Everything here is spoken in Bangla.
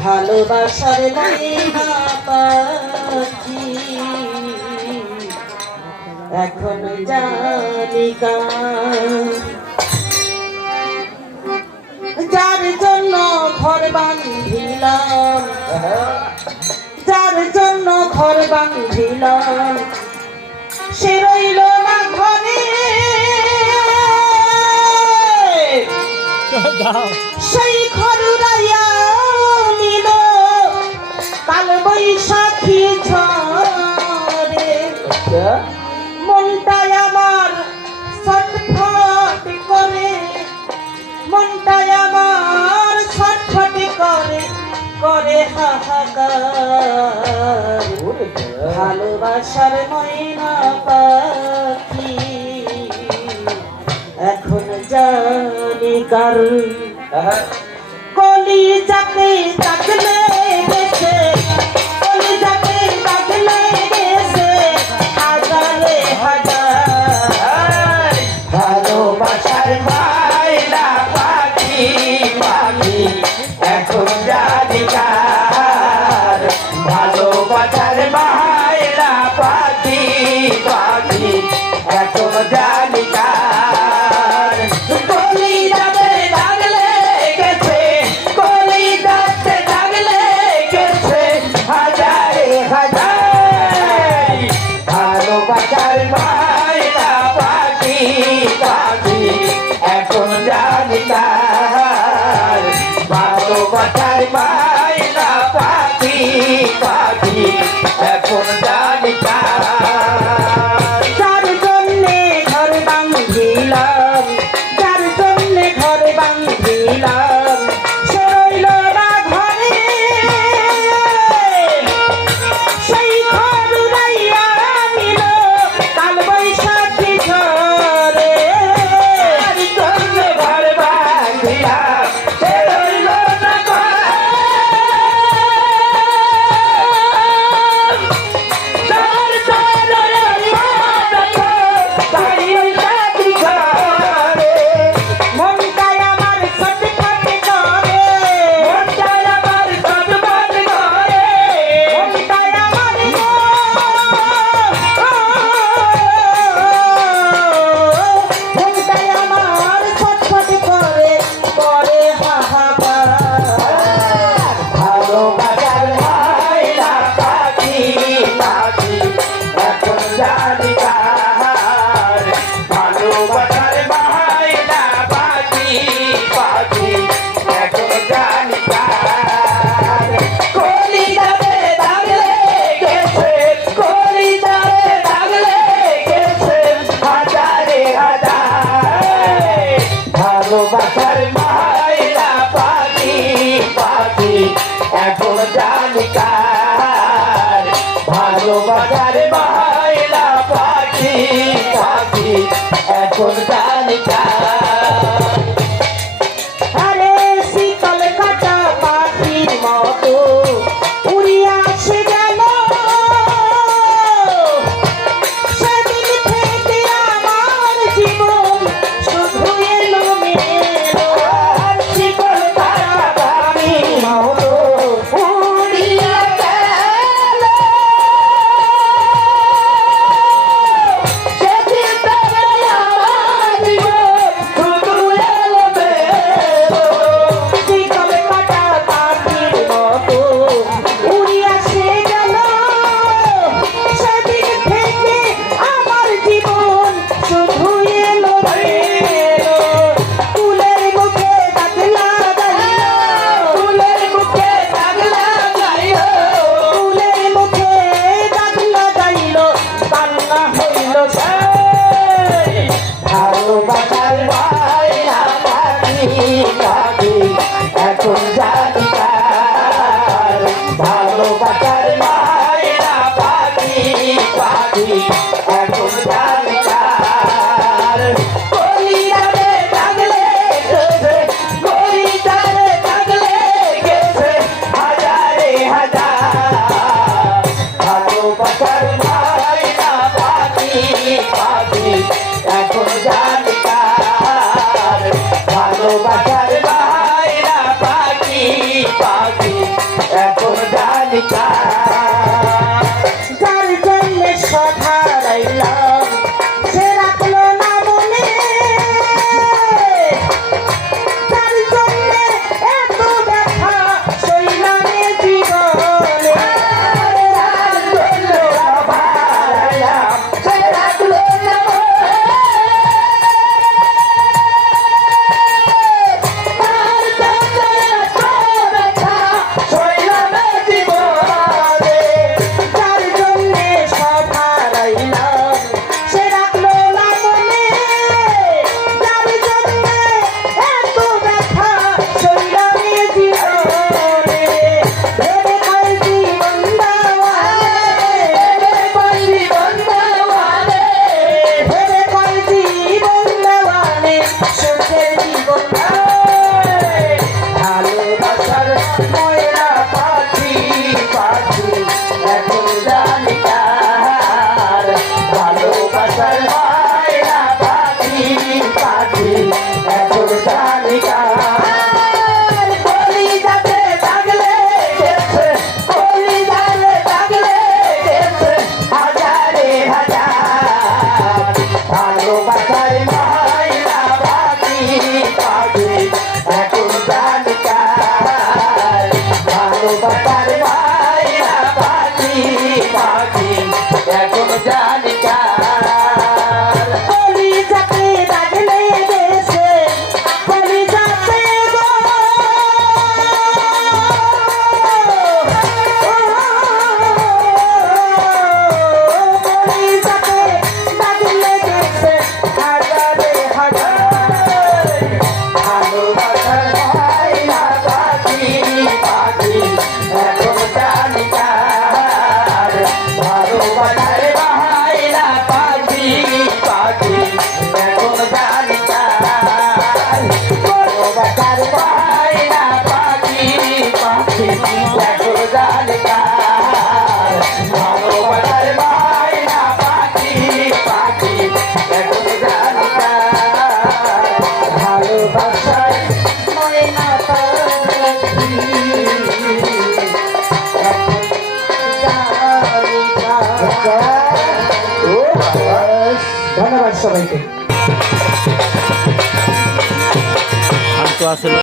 ভালোবাসার ময়না পাখি এখন জানি যার জন্য ঘর বাঁধিলাম, যার জন্য ঘর বাঁধিলাম সে রইল না ঘরে, সেই ঘর উড়াইয়া নিল কাল বৈশাখী ঝড়ে। মনটাই আমার ছটফট করে, মনটাই আমার ছটফট করে, করে হাহাকার। ভালোবাসার ময়না পাখি এখন জানি কার। কলিজাতে থাকলে গেছে, কলিজাতে থাকলে গেছে হাজারে হাজার। ভালোবাসার ময়না পাখি পাখি এখন জানি কার। ভালোবাসার ময়না পাখি পাখি এখন জানি কার। কলিজাতে লাগলে গেছে, কলিজাতে লাগলে গেছে হাজারে হাজার। ভালোবাসার ময়না পাখি পাখি এখন জানি কার। ভালোবাসার ময়না পাখি পাখি এখন জানি কার। যার জন্যে ঘর বাঁধিলাম, যার জন্যে ঘর বাঁধিলাম সে রইল না ঘরে, সেই ঘর উড়াইয়া নিল কাল বৈশাখী ঝড়ে। যার জন্যে ঘর বাঁধিলাম সে রইল না ঘরে, যার জন্যে তাই বৈশাখী ঝড়ে। মনটাই আমার ছটফট করে, মনটাই আমার ছটফট করে, মনটাই আমার মনটাই আমার ছটফট করে, করে হাহাকার। ভালোবাসার ময়না পাখি পাখি এখন জানি কার। ভালোবাসার ময়না পাখি পাখি এখন জানি কার। কলিজাতে লাগলে গেছে, কলিজাতে লাগলে গেছে হাজারে হাজার। ভালোবাসার ময়না পাখি পাখি এখন জানি কার। ভালোবাসার ময়না পাখি পাখি এখন জানি কার। আরে শীতল কাটা পাখির মতো উড়িয়া সে গেল, সেদিন থেকে আমার জীবন শুধু এলো মেলো। আর শিকল তারা পাখির মতো উড়িয়া গেল, সেদিন থেকে আমার জীবন শুধু এলো মেলো। শীতল কাটা পাখির মতো উড়িয়া সে গেল, সেদিন থেকে আমার জীবন শুধু এলো মেলো। ফুলের মুখে দাগ লাগাইল, ফুলের মুখে দাগ লাগাইল, ফুলের মুখে দাগ লাগাইল, কান্না হইল সেই ভালোবাসার ময়না পাখি পাখি এখন জানি কার। ভালোবাসার ময়না পাখি পাখি এখন জানি কার। কলিজাতে লাগলে গেছে, কলিজাতে লাগলে গেছে হাজারে হাজার। ভালোবাসার ময়না পাখি পাখি এখন জানি কার। ভালোবাসার ময়না পাখি পাখি জানিকা যার জন্যে সব হারাইলাম সে রাখলো না মনে, যার জন্যে এত ব্যথা সইলাম এ জীবনে। যার জন্যে সব হারাইলাম সে রাখলো না মনে, যার জন্যে এত ব্যথা সইলাম এ জীবনে। ভেবে কয় জীবন দেওয়ালে, ভেবে কয় জীবন দেওয়ালে, ভেবে কয় জীবন দেওয়ালে, সুখের জীবন দেওয়ালে। ভালোবাসার ময়না পাখি পাখি এখন জানিকার ভালোবাসার ময়না পাখি পাখি এখন জানিকার কলিজাতে দাগ লেগেছে কলিজাতে দাগ লেগেছে হাজারে হাজার ভালোবাসার ময়না পাখি পাখি এখন জানিকার ভালোবাসার ময়না পাখি পাখি এখন জানিকার কলিজাতে দাগ লেগেছে, কলিজাতে গো, কলিজাতে দাগ লেগেছে হাজারে হাজার। ভালোবাসার ময়না পাখি পাখি এখন জানিকার ভালোবাসার ময়না পাখি পাখি এখন জানিকার ভালোবাসার ময়না পাখি পাখি এখন জানিকার ভালোবাসার ময়না পাখি পাখি এখন জানিকার ভালোবাসার ময়না পাখি ধন্যবাদ সবাইকে। আমি তো আসলে